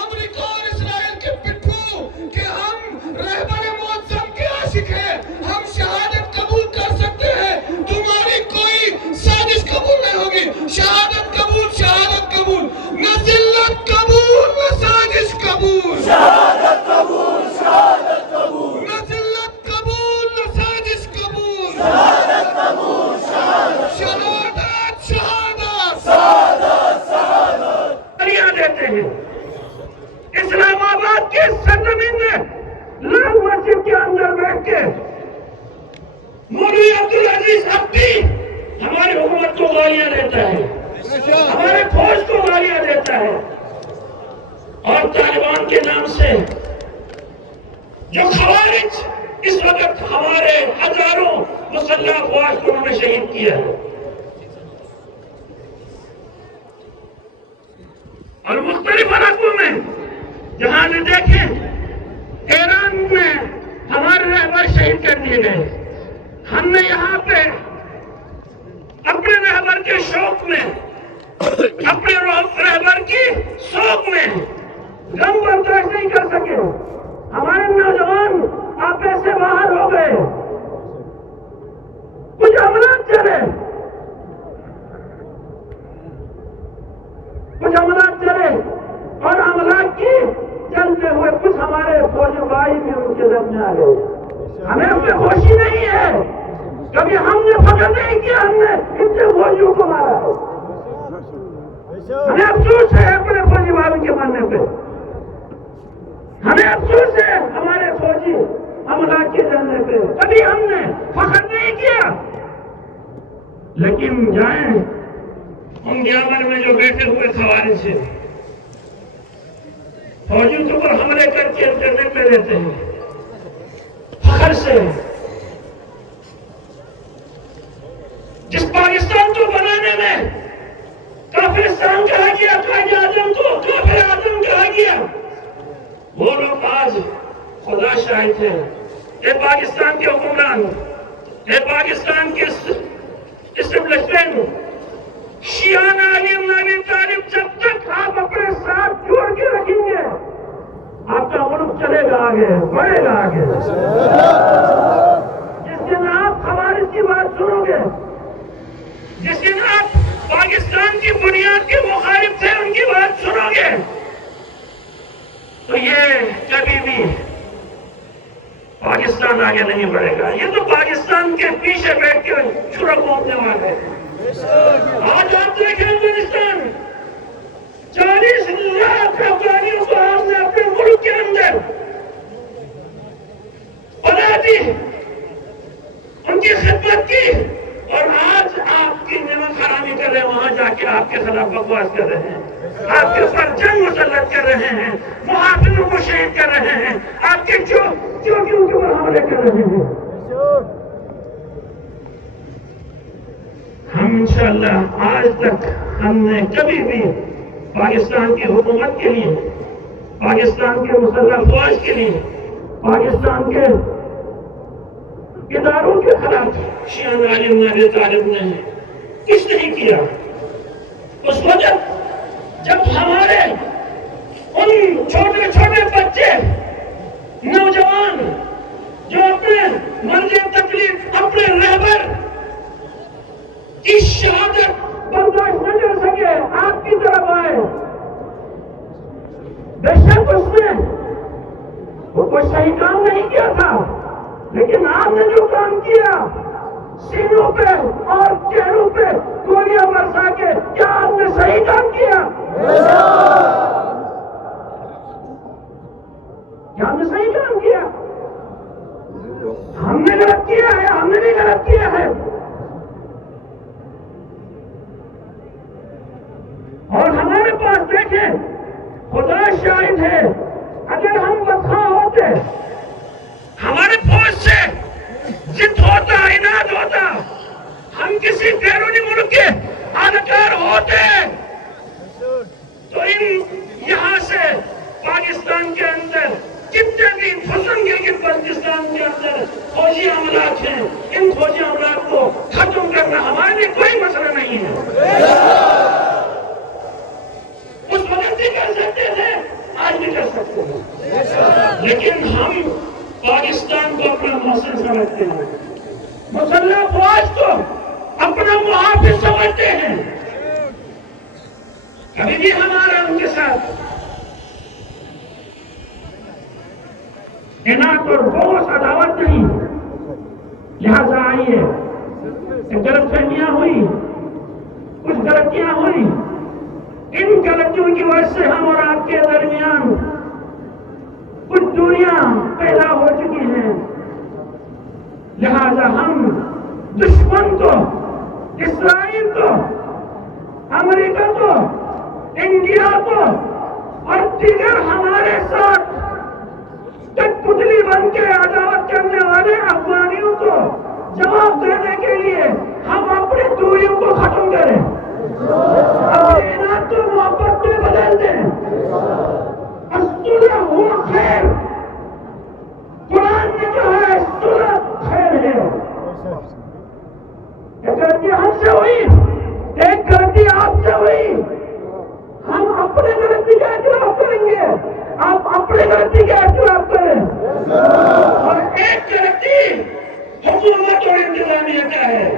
امریکہ اور اسرائیل کے پٹھوں کہ ہم رہبر معظم کے عاشق ہیں، ہم شہادت قبول کر سکتے ہیں، تمہاری کوئی سازش قبول نہیں ہوگی۔ شہادت قبول، شہادت قبول، نہ ذلت قبول نہ سازش قبول، شہادت قبول، شہادت قبول، نہ ذلت قبول نہ سازش قبول، شہادت قبول، شہادت، شہادت شہادت شہادت، شہادت۔ تالیاں دیتے ہیں۔ اسلام آباد کی سرزمین میں لال مسجد کے اندر بیٹھ کے مولوی عبدالعزیز عبدی ہماری حکومت کو گالیاں دیتا ہے، ہمارے فوج کو گالیاں دیتا ہے، اور طالبان کے نام سے جو خوارج اس وقت ہمارے ہزاروں مسلح افواج کو انہوں نے شہید کیا ہے۔ اور مختلف علاقوں میں جہاں نے دیکھیں ایران میں ہمارے رہبر شہید کر دیے گئے، ہم نے یہاں پہ اپنے رہبر کے شوق میں، اپنے رہبر کی شوق میں غم برداشت نہیں کر سکے، ہمارے نوجوان آپے سے باہر ہو گئے، کچھ حملات چلے، اور حملات کی چلتے ہوئے کچھ ہمارے فوجی بھائی بھی ان کے درمیان آ گئے۔ ہمیں اس میں خوشی نہیں ہے، کبھی ہم نے فخر نہیں کیا ہم نے ان سے فوجیوں کو مارا ہے، ہمیں افسوس ہے اپنے فوجی بھائی کے مارنے پہ، ہمیں افسوس ہے ہمارے فوجی حملات کے جانے پہ، کبھی ہم نے فخر نہیں کیا۔ لیکن جائیں ان یمن میں جو بیٹھے ہوئے خوارج ہیں، فوجیوں کے اوپر حملے کر کے انٹرنیٹ میں دیتے ہیں فخر سے، جس پاکستان کو بنانے میں کافرستان کہا گیا، قائد اعظم کو کافر اعظم کہا گیا، وہ لوگ آج خدا شاہد ہیں، اے پاکستان کے حکمران، اے پاکستان کے اسٹیبلشمنٹ، شیعہ علی بن ابی طالب، جب تک آپ اپنے ساتھ جوڑ کے رکھیں گے آپ کا ملک چلے گا آگے، بڑھے گا آگے۔ جس دن آپ خوارج کی بات سنو گے، جس دن آپ پاکستان کی بنیاد کے مخالف تھے ان کی بات سنو گے، تو یہ کبھی بھی پاکستان آگے نہیں بڑھے گا، یہ تو پاکستان کے پیچھے بیٹھ کے چھرا گھومنے والے ہیں۔ آج آپ دیکھیں افغانستان، 40 لاکھ افغانیوں کو آپ نے اپنے ملک کے اندر بنا دی، ان کی خدمت کی، اور آج آپ کی نعمت حرامی کر رہے ہیں، وہاں جا کے آپ کے خلاف بکواس کر رہے ہیں، آپ کے اوپر جنگ مسلط کر رہے ہیں، محافظوں کو شہید کر رہے ہیں، آپ کے چوکیوں کے اوپر حملے کر رہے ہیں۔ ہم انشاءاللہ آج تک ہم نے کبھی بھی پاکستان کی حکومت کے لیے، پاکستان کے مسلح افواج کے لیے، پاکستان کے اداروں کے خلاف شیعہ علی بن ابی طالب نے کچھ نہیں کیا۔ اس وقت جب ہمارے ان چھوٹے چھوٹے بچے، نوجوان جو اپنے مرض تکلیف اپنے رہبر کی شہادت برداشت نہ کر سکے، آپ کی طرف آئے، بے شک اس نے وہ کوئی صحیح کام نہیں کیا تھا، لیکن آپ نے جو کام کیا، سینوں پہ اور چہروں پہ گولیاں برسا کے، کیا آپ نے صحیح کام کیا؟ کیا ہم نے صحیح کام کیا؟ ہم نے غلط کیا ہے، ہم نے بھی غلط کیا ہے۔ اور ہمارے پاس دیکھیں، خدا شاہد ہے، اگر ہم بدخواہ ہوتے، ہمارے فوج سے ضد ہوتا، عناد ہوتا، ہم کسی بیرونی ملک کے اداکار ہوتے، تو یہاں سے پاکستان کے اندر کتنے بھی فسن گلگت بلتستان کے اندر فوجی عملات ہیں، ان فوجی عملات کو ختم کرنا ہمارے لیے کوئی مسئلہ نہیں ہے۔ لیکن ہم پاکستان کو اپنا محسن سمجھتے ہیں، مسلح افواج کو اپنا محافظ سمجھتے ہیں. کبھی بھی ہمارا ان کے ساتھ اناق اور بغض عداوت نہیں. لہذا آئیے، غلط فہمیاں ہوئی، کچھ غلطیاں ہوئی، ان غلطیوں کی وجہ سے ہم اور آپ کے درمیان کچھ دوریاں پیدا ہو چکی ہیں. لہذا ہم دشمن کو، اسرائیل کو، امریکہ کو، انڈیا کو اور دیگر ہمارے ساتھ کٹ پتلی بن کے عداوت کرنے والے افغانیوں کو جواب دینے کے لیے ہم اپنی دوریوں کو ختم کریں، اپنے اناج کو محبت میں بدل دیں. الصلح ہوا خیر، قرآن نے کہا ہے صلح خیر ہے. ایک غلطی ہم سے ہوئی، ایک غلطی آپ سے ہوئی، ہم اپنے غلطی کا اعتراف کریں گے، آپ اپنے غلطی کا اعتراف کریں. اور ایک غلطی حکومت اور انتظامیہ کا ہے،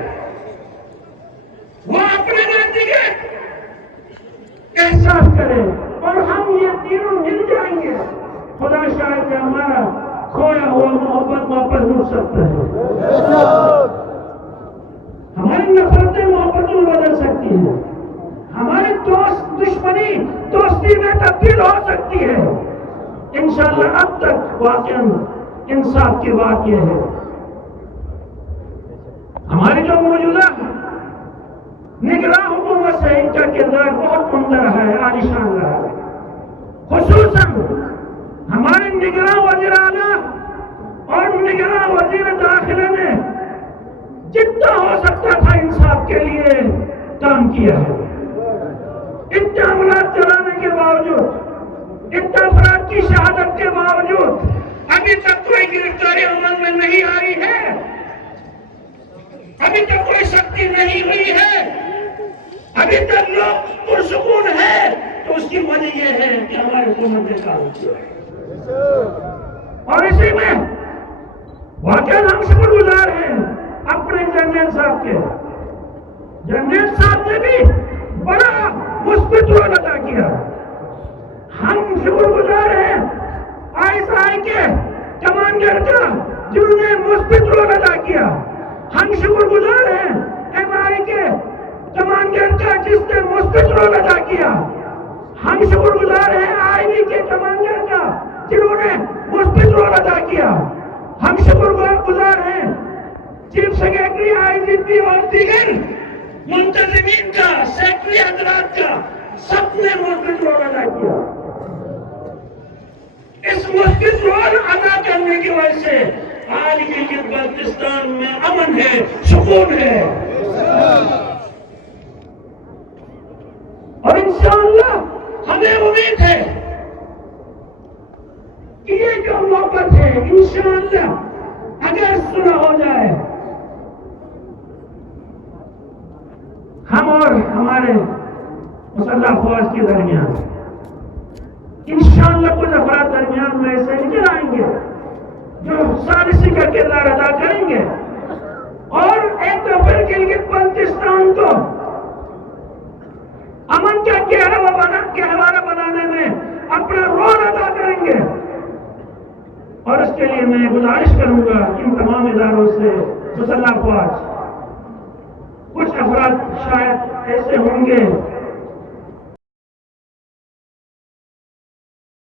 وہ اپنے غلطی کا احساس کریں اور ہم یہ تینوں مل جائیں گے. خدا شاید کہ ہمارا کھویا ہوا محبت واپس مل سکتا ہے. ہماری نفرتیں محبتوں میں بدل سکتی ہیں، ہماری دشمنی دوستی میں تبدیل ہو سکتی ہے. انشاءاللہ اب تک واقعاً انصاف کی بات یہ ہے، ہماری جو موجودہ نگراں حکومت ہے، ان کا کردار بہت عمدہ رہا ہے، عالیشان رہا ہے. خصوصاً ہمارے نگراں وزیر اعلیٰ اور نگراں وزیر داخلہ نے جتنا ہو سکتا تھا انصاف کے لیے کام کیا ہے. اتنے عملات چلانے کے باوجود، اتنے افراد کی شہادت کے باوجود ابھی تک کوئی گرفتاری عمل میں نہیں آئی ہے، ابھی تک کوئی سختی نہیں ہوئی ہے، ابھی تک لوگ پرسکون ہے. تو اس کی وجہ یہ ہے کہ ہماری حکومت نے کام کیا ہے. اور اسی میں واقعاً ہم شکر گزار ہیں اپنے جنرل صاحب کے. جنرل صاحب نے بھی بڑا مثبت رول ادا کیا. ہم شکر گزار ہیں ISI کے کمانڈر کا جنہوں نے مثبت رول ادا کیا. ہم شکر گزار ہیں MI کے کمانڈر کا جس نے مثبت رول ادا کیا. ہم شکر گزار ہیں IB کے کمانڈر کا جنہوں نے مثبت رول ادا کیا. ہم شکر گزار ہیں چیف سیکرٹری IGP اور دیگر منتظمین کا، سیکرٹری حضرات کا، سب نے مثبت رول ادا کیا. اس مثبت رول ادا کرنے کی وجہ سے آج کے بلتستان میں امن ہے، سکون ہے. اور انشاءاللہ ہمیں امید ہے کہ یہ جو محبت ہے انشاءاللہ اگر صلح ہو جائے، ہم اور ہمارے مسلح افواج کے درمیان انشاءاللہ کچھ افراد درمیان میں ایسے نکل آئیں گے جو ثالثی کا کردار ادا کریں گے اور ایک دفعہ گلگت بلتستان کو امن کا گہوارہ بنانے میں اپنا رول ادا کریں گے. اور اس کے لیے میں گزارش کروں گا ان تمام اداروں سے، مسلح افواج، کچھ افراد شاید ایسے ہوں گے